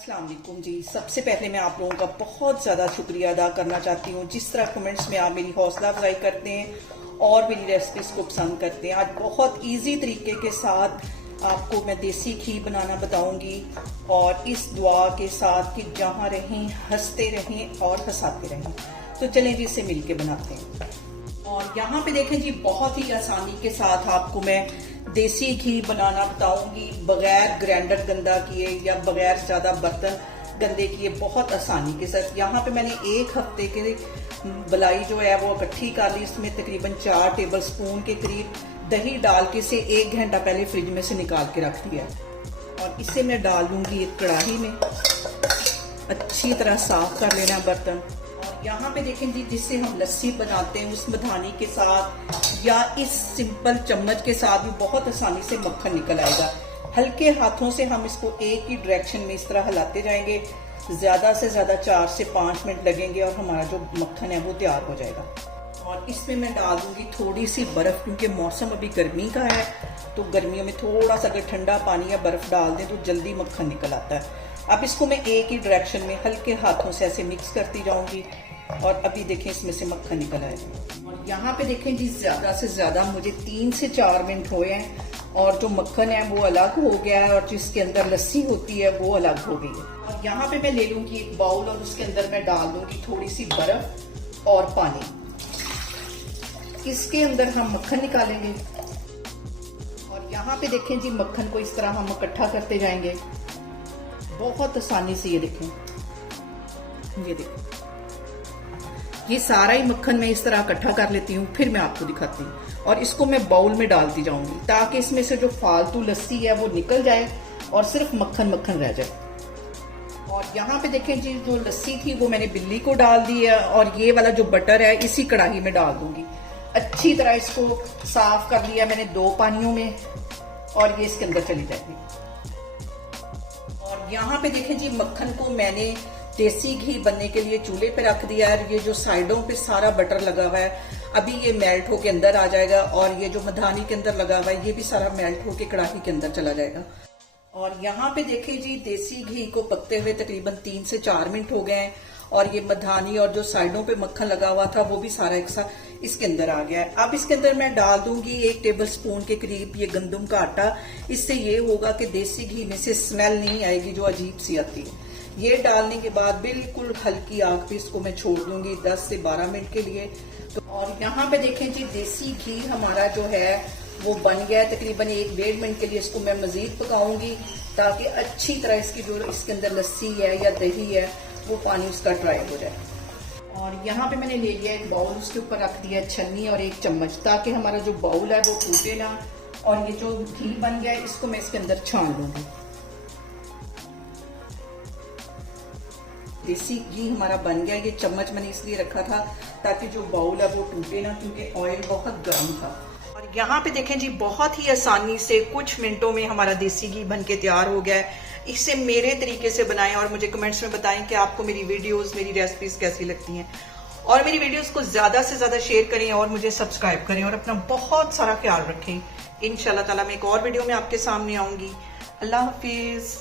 अस्सलाम वालेकुम जी। सबसे पहले मैं आप लोगों का बहुत ज़्यादा शुक्रिया अदा करना चाहती हूँ जिस तरह कमेंट्स में आप मेरी हौसला अफजाई करते हैं और मेरी रेसिपीज़ को पसंद करते हैं। आज बहुत इजी तरीके के साथ आपको मैं देसी घी बनाना बताऊंगी और इस दुआ के साथ कि जहाँ रहें हंसते रहें और हंसाते रहें। तो चलें जी इसे मिलके बनाते हैं। और यहाँ पे देखें जी बहुत ही आसानी के साथ आपको मैं देसी घी बनाना बताऊंगी बगैर ग्राइंडर गंदा किए या बगैर ज़्यादा बर्तन गंदे किए, बहुत आसानी के साथ। यहाँ पे मैंने 1 हफ्ते के बलाई जो है वो इकट्ठी कर ली। इसमें तकरीबन 4 टेबल स्पून के करीब दही डाल के इसे 1 घंटा पहले फ्रिज में से निकाल के रख दिया। और इसे मैं डाल दूंगी एक कढ़ाई में, अच्छी तरह साफ कर लेना बर्तन। यहाँ पे देखें जी जिससे हम लस्सी बनाते हैं उस मधानी के साथ या इस सिंपल चम्मच के साथ भी बहुत आसानी से मक्खन निकल आएगा। हल्के हाथों से हम इसको एक ही डायरेक्शन में इस तरह हिलाते जाएंगे। ज़्यादा से ज़्यादा 4 से 5 मिनट लगेंगे और हमारा जो मक्खन है वो तैयार हो जाएगा। और इसमें मैं डाल दूंगी थोड़ी सी बर्फ़, क्योंकि मौसम अभी गर्मी का है तो गर्मियों में थोड़ा सा अगर ठंडा पानी या बर्फ़ डाल दें तो जल्दी मक्खन निकल आता है। अब इसको मैं एक ही डायरेक्शन में हल्के हाथों से ऐसे मिक्स करती जाऊंगी और अभी देखें इसमें से मक्खन निकल आएगा। और यहाँ पे देखें जी ज़्यादा से ज़्यादा मुझे 3 से 4 मिनट हुए हैं और जो मक्खन है वो अलग हो गया है और जिसके अंदर लस्सी होती है वो अलग हो गई है। और यहाँ पे मैं ले लूँगी एक बाउल और उसके अंदर मैं डाल दूँगी थोड़ी सी बर्फ और पानी। इसके अंदर हम मक्खन निकालेंगे और यहाँ पे देखें जी मक्खन को इस तरह हम इकट्ठा करते जाएंगे बहुत आसानी से। ये देखें, ये देखें, ये सारा ही मक्खन मैं इस तरह इकट्ठा कर लेती हूँ, फिर मैं आपको दिखाती हूँ। और इसको मैं बाउल में डालती जाऊंगी ताकि इसमें से जो फालतू लस्सी है वो निकल जाए और सिर्फ मक्खन मक्खन रह जाए। और यहाँ पे देखें जी जो लस्सी थी वो मैंने बिल्ली को डाल दी है और ये वाला जो बटर है इसी कढ़ाई में डाल दूंगी। अच्छी तरह इसको साफ कर लिया मैंने 2 पानियों में और ये इसके अंदर चली जाएगी। और यहाँ पे देखें जी मक्खन को मैंने देसी घी बनने के लिए चूल्हे पे रख दिया है। ये जो साइडों पे सारा बटर लगा हुआ है अभी ये मेल्ट होके अंदर आ जाएगा और ये जो मधानी के अंदर लगा हुआ है ये भी सारा मेल्ट होके कढ़ाई के अंदर चला जाएगा। और यहाँ पे देखें जी देसी घी को पकते हुए तकरीबन 3 से 4 मिनट हो गए हैं और ये मधानी और जो साइडों पे मक्खन लगा हुआ था वो भी सारा एक साथ इसके अंदर आ गया है। अब इसके अंदर मैं डाल दूंगी 1 टेबल स्पून के करीब ये गंदम का आटा। इससे ये होगा कि देसी घी में से स्मेल नहीं आएगी जो अजीब सी आती है। ये डालने के बाद बिल्कुल हल्की आग पे इसको मैं छोड़ दूंगी 10 से 12 मिनट के लिए। तो और यहाँ पे देखें जी देसी घी हमारा जो है वो बन गया है। तकरीबन 1-1.5 मिनट के लिए इसको मैं मजीद पकाऊंगी ताकि अच्छी तरह इसकी जो इसके अंदर लस्सी है या दही है वो पानी उसका ड्राई हो जाए। और यहाँ पे मैंने ले लिया एक बाउल, उसके ऊपर रख दिया छन्नी और 1 चम्मच ताकि हमारा जो बाउल है वो टूटे ना। और ये जो घी बन गया है इसको मैं इसके अंदर छान लूंगी। देसी घी हमारा बन गया। ये चम्मच मैंने इसलिए रखा था ताकि जो बाउल है वो टूटे ना, क्योंकि ऑयल बहुत गर्म था। और यहाँ पे देखें जी बहुत ही आसानी से कुछ मिनटों में हमारा देसी घी बन के तैयार हो गया है। इसे मेरे तरीके से बनाएं और मुझे कमेंट्स में बताएं कि आपको मेरी वीडियोस मेरी रेसिपीज कैसी लगती हैं। और मेरी वीडियोस को ज्यादा से ज्यादा शेयर करें और मुझे सब्सक्राइब करें और अपना बहुत सारा ख्याल रखें। इंशाल्लाह ताला मैं एक और वीडियो में आपके सामने आऊंगी। अल्लाह हाफिज।